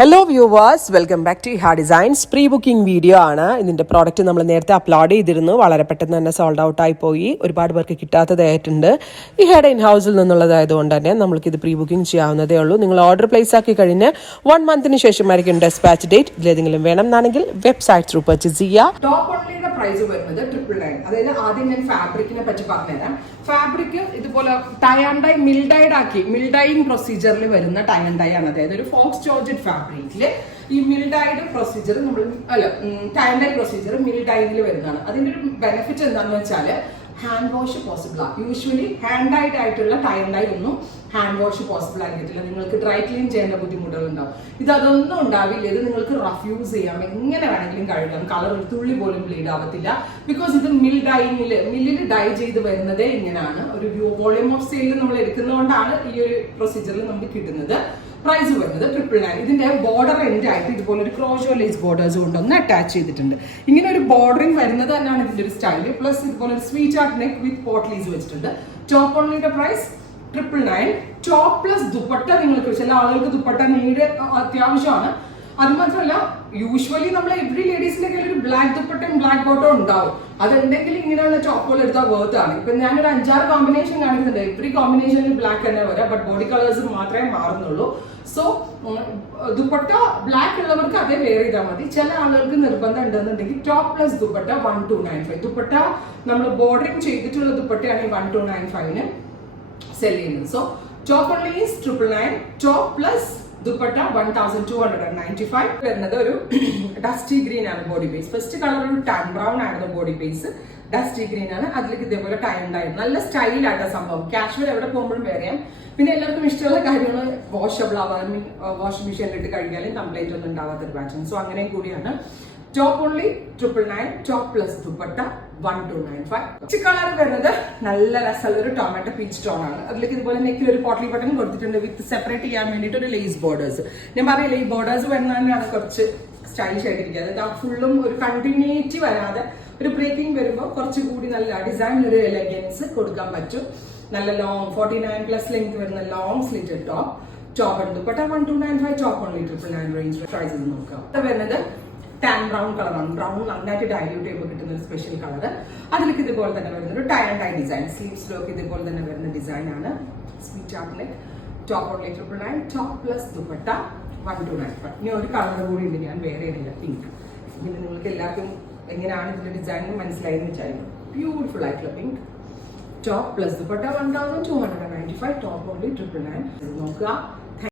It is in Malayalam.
Hello viewers, welcome back to Iha designs. Pre booking video ആണ്. ഇതിൻ്റെ പ്രോഡക്റ്റ് നമ്മൾ നേരത്തെ അപ്ലോഡ് ചെയ്തിരുന്നു. വളരെ പെട്ടെന്ന് തന്നെ സോൾഡ് ഔട്ട് ആയി പോയി. ഒരുപാട് പേർക്ക് കിട്ടാത്തതായിട്ടുണ്ട്. ഇഹയുടെ ഇൻ ഹൗസിൽ നിന്നുള്ളതായതുകൊണ്ട് തന്നെ നമ്മൾക്കിത് പ്രീ ബുക്കിംഗ് ചെയ്യാവുന്നതേ ഉള്ളൂ. നിങ്ങൾ ഓർഡർ പ്ലേസ് ആക്കി കഴിഞ്ഞ് 1 മന്തിന് ശേഷമായിരിക്കും ഡെസ്പാച്ച് ഡേറ്റ്. ഇതിലേതെങ്കിലും വേണം എന്നാണെങ്കിൽ വെബ്സൈറ്റ് ത്രൂ പർച്ചേസ് ചെയ്യുക. ടോപ്പ് ഓൺലിയുടെ പ്രൈസ് വരുന്നത് 999. അതായത് ആദ്യം ഞാൻ ഫാബ്രിക്കിനെ പറ്റി പറഞ്ഞുതരാം. ഫാബ്രിക് ഇതുപോലെ ടൈ ആൻഡ് ഡൈ മിൽഡൈങ് പ്രൊസീജിയറിൽ വരുന്ന ടൈ ആൻഡ് ഡൈ ആണ്. അതായത് ഒരു ഫോക്സ് ജോർജറ്റ് ഫാബ്രിക്കില് ഈ mill dyed procedure tie and dye procedure മിൽഡൈനിൽ വരുന്നതാണ്. അതിന്റെ ഒരു ബെനിഫിറ്റ് എന്താണെന്ന് വെച്ചാൽ ഹാൻഡ് വാഷ് പോസിബിൾ ആണ്. യൂഷ്വലി ഹാൻഡ് ഡൈഡ് ആയിട്ടുള്ള ടൈ ആൻഡ് ഡൈ ഒന്നും ഹാൻഡ് വാഷ് പോസിബിൾ ആയിരിക്കത്തില്ല. നിങ്ങൾക്ക് ഡ്രൈ ക്ലീൻ ചെയ്യേണ്ട ബുദ്ധിമുട്ടുകൾ ഉണ്ടാവും. അതൊന്നും ഉണ്ടാവില്ല. ഇത് നിങ്ങൾക്ക് റഫ് യൂസ് ചെയ്യാം, എങ്ങനെ വേണമെങ്കിലും കഴുകാം. കളർ ഒരു തുള്ളി പോലും ബ്ലീഡ് ആവത്തില്ല. ബിക്കോസ് ഇത് മില്ലിൽ ഡൈ ചെയ്ത് വരുന്നതേ ഇങ്ങനെയാണ്. ഒരു വോളിയം ഓഫ് സെയിൽ നമ്മൾ എടുക്കുന്നതുകൊണ്ടാണ് ഈ ഒരു പ്രൊസീജിയറിൽ നമുക്ക് കിട്ടുന്നത്. പ്രൈസ് വരുന്നത് 999. ഇതിന്റെ ബോർഡർ എൻഡ് ആയിട്ട് ഇതുപോലെ ഒരു ക്രോഷോ ലേസ് ബോർഡേഴ്സ് കൊണ്ടൊന്ന് അറ്റാച്ച് ചെയ്തിട്ടുണ്ട്. ഇങ്ങനെ ഒരു ബോർഡറിംഗ് വരുന്നത് തന്നെയാണ് ഇതിന്റെ ഒരു സ്റ്റൈല്. പ്ലസ് ഇതുപോലെ ഒരു sweet art neck with potlis വെച്ചിട്ടുണ്ട്. ടോപ്പ് ഓൺലിയുടെ പ്രൈസ് 999. Top plus dupatta. നിങ്ങൾക്ക് ചില ആളുകൾക്ക് ദുപ്പട്ട നീഡ് അത്യാവശ്യമാണ്. അത് മാത്രമല്ല, യൂഷ്വലി നമ്മൾ എവറി ലേഡീസിന്റെ കയ്യിൽ ഒരു ബ്ലാക്ക് ദുപ്പട്ടയും ബ്ലാക്ക് ബോട്ടം ഉണ്ടാവും. അതുണ്ടെങ്കിൽ ഇങ്ങനെയുള്ള ടോപ്പുകൾ എടുത്താൽ വർത്ത് ആണ്. ഇപ്പൊ ഞാനൊരു 5-6 കോമ്പിനേഷൻ കാണിക്കുന്നുണ്ട്. എവറി കോമ്പിനേഷനിൽ ബ്ലാക്ക് തന്നെ വരാം, ബട്ട് ബോഡി കളേഴ്സ് മാത്രമേ മാറുന്നുള്ളൂ. സോ ദുപ്പട്ട ബ്ലാക്ക് ഉള്ളവർക്ക് അതേ വെയർ ചെയ്താൽ മതി. ചില ആളുകൾക്ക് നിർബന്ധം ഉണ്ടെന്നുണ്ടെങ്കിൽ ടോപ്പ് പ്ലസ് ദുപ്പട്ട 1295. ദുപ്പട്ട നമ്മൾ ബോർഡറിംഗ് ചെയ്തിട്ടുള്ള ദുപ്പട്ടയാണ് ഈ 1295 സെൽ ചെയ്യുന്നത്. So top only is 999. Top plus dupatta 1295 വരുന്നത് ഒരു ഡസ്റ്റി ഗ്രീൻ ആണ് ബോഡി ബേസ്. ഫസ്റ്റ് കളർ ഒരു ടാൻ ബ്രൗൺ ആയിരുന്നു ബോഡി ബേസ്. ഡസ്റ്റി ഗ്രീൻ ആണ്. അതിലേക്ക് ഇതേപോലെ ടൈ ഉണ്ടായിരുന്നു. നല്ല സ്റ്റൈലായിട്ട് സംഭവം. കാഷ്വൽ എവിടെ പോകുമ്പോഴും വേറെ ചെയ്യാം. പിന്നെ എല്ലാവർക്കും ഇഷ്ടമുള്ള കാര്യങ്ങൾ വാഷബിൾ ആവാൻ വാഷിംഗ് മെഷീനിൽ ഇട്ട് കഴിക്കാനും കംപ്ലൈന്റ് ഒന്നും ഉണ്ടാവാത്തൊരു പാറ്റേൺ. സോ അങ്ങനെയും കൂടിയാണ്. Top only 999. Top plus dupatta 1295. Colour വരുന്നത് നല്ല രസമുള്ള ഒരു ടൊമാറ്റോ പീച്ച് ടോൺ ആണ്. അതിലേക്ക് ഇതുപോലെ നെക്കിൽ ഒരു പോട്ട്ലി ബട്ടൺ കൊടുത്തിട്ടുണ്ട് വിത്ത് സെപ്പറേറ്റ് ചെയ്യാൻ വേണ്ടിയിട്ട് ഒരു ലേസ് ബോർഡേഴ്സ്. ഞാൻ പറയില്ല, ഈ ബോർഡേഴ്സ് വരുന്നതിനാണ് കുറച്ച് സ്റ്റൈലിഷ് ആയിട്ടിരിക്കുക. അതായത് ആ ഫുള്ളും ഒരു കണ്ടിന്യൂറ്റി വരാതെ ഒരു ബ്രേക്കിംഗ് വരുമ്പോൾ കുറച്ചുകൂടി നല്ല ഡിസൈൻ ഒരു എലഗൻസ് കൊടുക്കാൻ പറ്റും. നല്ല ലോങ് 49+ ലെങ്ത് വരുന്ന long slitted top and dupatta 1295. Top only 999 range price നോക്കാം. അത് വരുന്നത് ടാൻ ബ്രൗൺ കളറാണ്. ബ്രൗൺ നന്നായിട്ട് ഡൈല്യൂട്ട് ചെയ്യുമ്പോൾ കിട്ടുന്ന ഒരു സ്പെഷ്യൽ കളർ. അതിലേക്ക് ഇതുപോലെ തന്നെ വരുന്ന ഒരു ടൈ ആൻഡ് ഡൈ ഡിസൈൻ. സ്ലീവ്സിലൊക്കെ ഇതുപോലെ തന്നെ വരുന്ന ഡിസൈൻ ആണ്. Sweet art neck. Top only 999. Top plus dupatta 1295. ഇനി ഒരു കളർ കൂടി ഉണ്ട്, ഞാൻ വേറെ ഇടില്ല, പിങ്ക്. പിന്നെ നിങ്ങൾക്ക് എല്ലാവർക്കും എങ്ങനെയാണ് ഇതിന്റെ ഡിസൈൻ മനസ്സിലായെന്ന് വിചാരിക്കും. ബ്യൂട്ടിഫുൾ ആയിട്ടുള്ള pink. Top plus dupatta 1295. Top only 999. നോക്കുക.